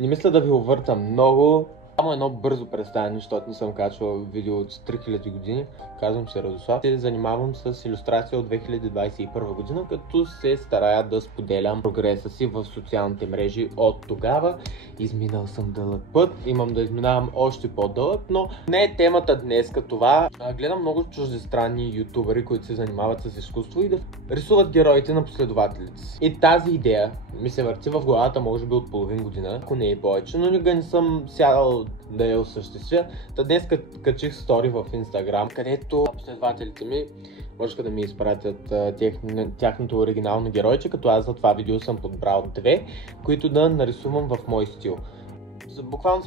Не мисля да ви увърта много. Само едно бързо представяне, защото не съм качвал видео от 3000 години. Казвам се Радослав. Се занимавам с илюстрация от 2021 година, като се старая да споделям прогреса си в социалните мрежи от тогава. Изминал съм дълъг път, имам да изминавам още по-дълъг, но не е темата днес като това. Гледам много чуждестранни ютубъри, които се занимават с изкуство и да рисуват героите на последователите си. И тази идея ми се върти в главата може би от половин година, ако не е повече, но никога не съм сядал да я осъществя. Та днес качих стори в Instagram, където последователите ми можеха да ми изпратят тяхното оригинално геройче, като аз за това видео съм подбрал две, които да нарисувам в мой стил. Буквално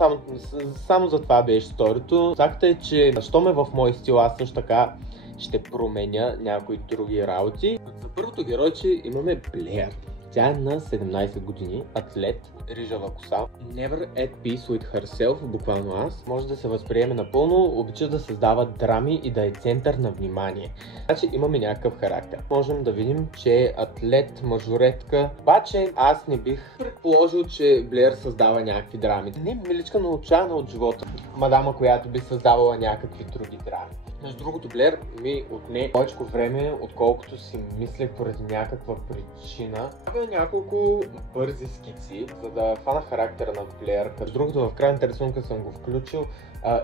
само за това беше сторито. Факта е, че щом е в мой стил, аз също така ще променя някои други работи. За първото геройче имаме Блеър. Тя е на 17 години, атлет, рижава коса. Never at peace with herself, буквално аз. Може да се възприеме напълно, обича да създава драми и да е център на внимание. Значи имаме някакъв характер. Можем да видим, че е атлет, мажоретка. Обаче аз не бих предположил, че Блеър създава някакви драми. Не е миличка, но отчаяна от живота. Мадама, която би създавала някакви други драми. Между другото, Блеър ми отне повече време, отколкото си мислех поради някаква причина. Правя няколко бързи скици, за да хвана характера на Блеър. Между другото, в крайната рисунка съм го включил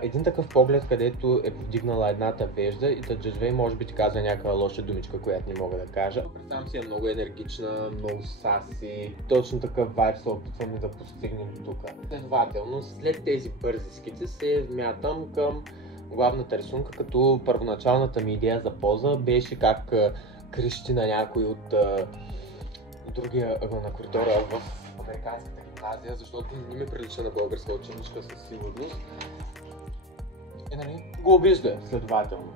един такъв поглед, където е повдигнала едната вежда и Таджаджвей може би ти казва някаква лоша думичка, която не мога да кажа. Представям си е много енергична, много саси, точно такъв вайб се опитваме да постигнем тук. Следователно, след тези бързи скици се вмятам към главната рисунка, като първоначалната ми идея за поза беше как крещи на някой от другия ъгъл на коридора в американската гимназия, защото не ми прилича на българска ученичка със сигурност. И нали, го обижда следователно.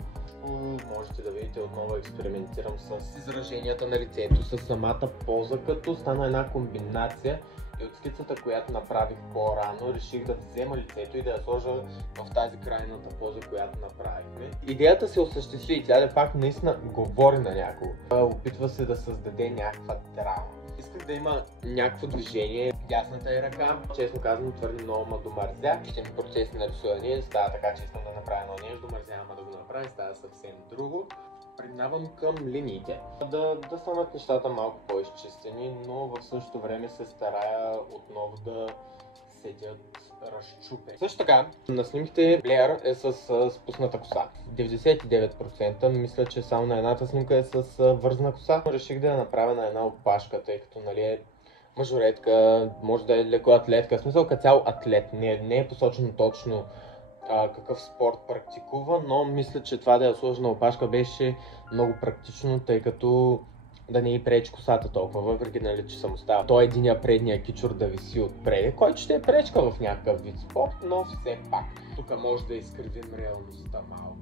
Можете да видите, отново експериментирам с израженията на лицето, с самата поза, като стана една комбинация. И от скицата, която направих по-рано, реших да взема лицето и да я сложа в тази крайната поза, която направихме. Идеята се осъществи и тя де факт наистина говори на някого. Опитва се да създаде някаква драма. Исках да има някакво движение. Дясната е ръка, честно казвам, твърде много ма домързя. Ще ми процес на рисуване, става така, че искам да направя едно нещо, домързя, ама да го направя, става съвсем друго. Преминавам към линиите, да станат нещата малко по-изчистени, но в същото време се старая отново да седят разчупени. Също така, на снимките Блеър е с спусната коса. 99% мисля, че само на едната снимка е с вързана коса. Реших да я направя на една опашка, тъй като нали е мажоретка, може да е леко атлетка, в смисъл като цяло атлет, не е посочено точно какъв спорт практикува, но мисля, че това да я сложа на опашка беше много практично, тъй като да не й пречи косата толкова, въпреки нали, че съм оставил той единия предния кичур да виси отпред, който ще е пречка в някакъв вид спорт, но все пак. Тук може да изкривим реалността малко.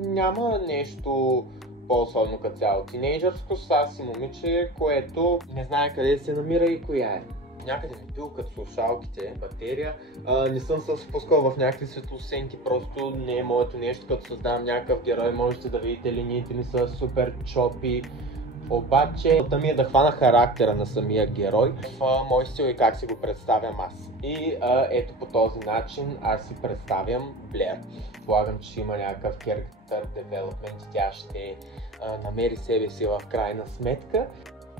Няма нещо по-особено като цяло. Тинейджър с коса си момиче, което не знае къде се намира и коя е. Някъде ми пил като слушалките, батерия. Не съм се спускал в някакви светлосенки, просто не е моето нещо, като създавам някакъв герой, можете да видите линиите ми са супер чопи. Обаче, целта ми е да хвана характера на самия герой в мой стил и как си го представям аз. И ето по този начин аз си представям Блеър. Полагам, че има някакъв character development, тя ще намери себе си в крайна сметка.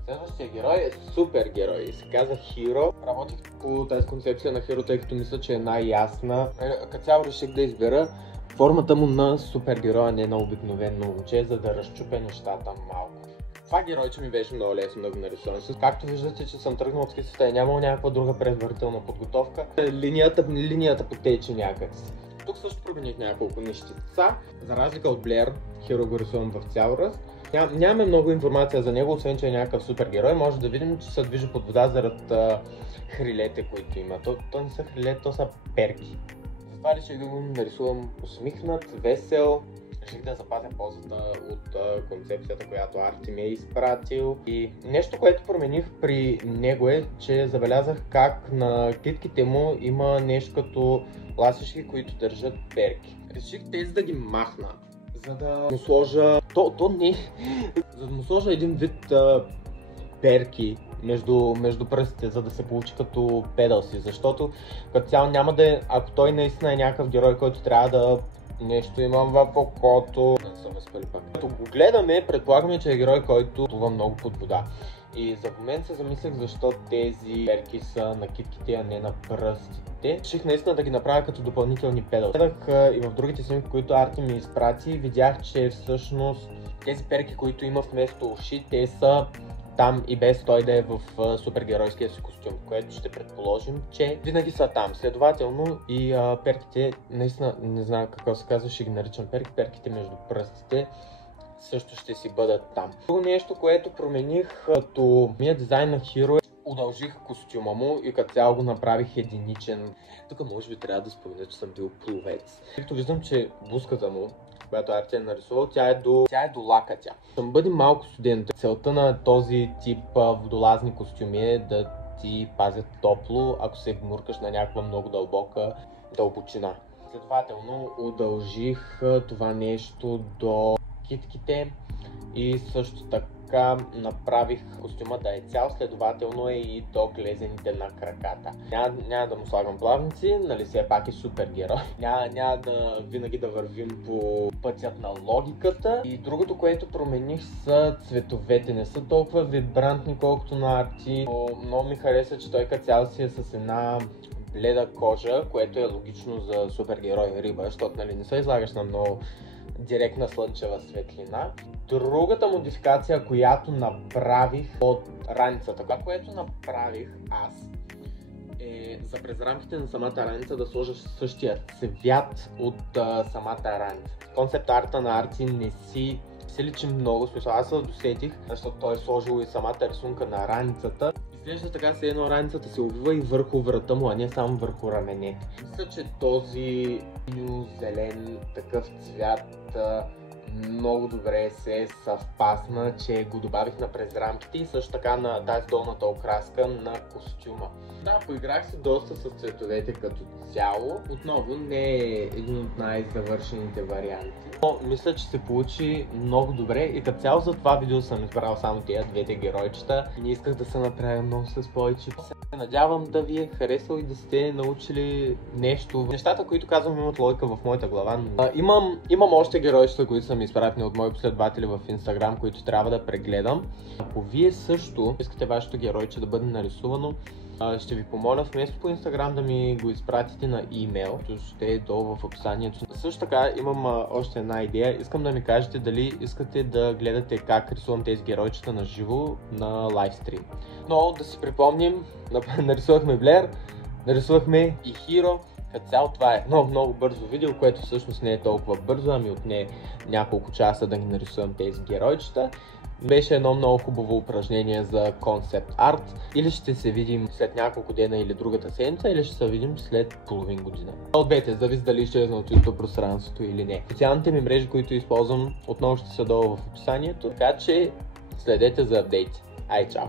Следващия герой е супер герой и се казва Хиро. Работих по тази концепция на Хиро, тъй като мисля, че е най-ясна. Като цяло реших да избера формата му на супергероя, не на обикновено момче, за да разчупя нещата малко. Това геройче ми беше много лесно да го нарисувам. Както виждате, че съм тръгнал от скицата и нямал някаква друга предварителна подготовка. Линията потече някакси. Тук също промених няколко нещица. За разлика от Блеър, Хиро го рисувам в цял ръст. Нямаме много информация за него, освен че е някакъв супергерой. Може да видим, че се движи под вода заради хрилете, които има. То не са хрилете, то са перки. Затова реших да го нарисувам усмихнат, весел. Реших да запазя позата от концепцията, която Арти ми е изпратил. И нещо, което промених при него е, че забелязах как на китките му има нещо като ласишки, които държат перки. Реших тези да ги махна, за да му сложа... За да му сложа един вид перки между пръстите, за да се получи като педалси, защото като цяло няма да е, ако той наистина е някакъв герой, който трябва да нещо имам в окото. Не съм възпали пак. Като го гледаме, предполагаме, че е герой, който плува много под вода. И за момент се замислях защо тези перки са на китките, а не на пръстите. Реших наистина да ги направя като допълнителни педали. Гледах и в другите снимки, които Арти ми изпрати, видях, че всъщност тези перки, които има вместо уши, те са там и без той да е в супергеройския си костюм, което ще предположим, че винаги са там. Следователно и перките, наистина не знам какво се казва, ще ги наричам перки, перките между пръстите също ще си бъдат там. Друго нещо, което промених като мия дизайн на Хиро, удължих костюма му и като цяло го направих единичен. Тук може би трябва да спомена, че съм бил пловец. Както виждам, че блузката му, която Арти е нарисувал, тя е до лакътя. Съм бъде малко студент. Целта на този тип водолазни костюми е да ти пазят топло, ако се гмуркаш на някаква много дълбока дълбочина. Следователно удължих това нещо до китките и също така направих костюма да е цял, следователно е и до глезените на краката. Няма да му слагам плавници, нали все пак е супергерой. Няма да винаги да вървим по пътят на логиката. И другото, което промених, са цветовете. Не са толкова вибрантни, колкото на Арти. Много ми хареса, че той като цял си е с една бледа кожа, което е логично за супергерой риба, защото нали не се излагаш на много директна слънчева светлина. Другата модификация, която направих от раницата, това, което направих аз, е за през рамките на самата раница да сложа същия цвят от самата раница. Концепт арта на Арти не си се личи много, смисъл аз се досетих, защото той е сложил и самата рисунка на раницата. Изглежда така, се едно раницата се увива и върху врата му, а не само върху раменете. Мисля, че този зелен такъв цвят много добре се съвпасна, че го добавих на през рамките и също така на тази долната окраска на костюма. Да, поиграх се доста с цветовете като цяло. Отново не е един от най-завършените варианти. Но мисля, че се получи много добре и като цяло за това видео съм избрал само тези двете геройчета. Не исках да се направя много с повече. Надявам да ви е харесало и да сте научили нещо. Нещата, които казвам, имат логика в моята глава. Имам още геройчета, които са ми изпратени от мои последователи в Instagram, които трябва да прегледам. Ако вие също искате вашето геройче да бъде нарисувано, ще ви помоля вместо по Instagram да ми го изпратите на имейл, който ще е долу в описанието. Също така имам още една идея. Искам да ми кажете дали искате да гледате как рисувам тези геройчета на живо на лайвстрим. Но да си припомним, нарисувахме Блер, нарисувахме и Хиро. Като цяло това е много бързо видео, което всъщност не е толкова бързо, ами отне няколко часа да ги нарисувам тези геройчета. Беше едно много хубаво упражнение за концепт арт. Или ще се видим след няколко дена или другата седмица, или ще се видим след половин година. От двете, зависи дали ще е от YouTube пространството или не. Социалните ми мрежи, които използвам, отново ще са долу в описанието, така че следете за апдейти. Ай, чао!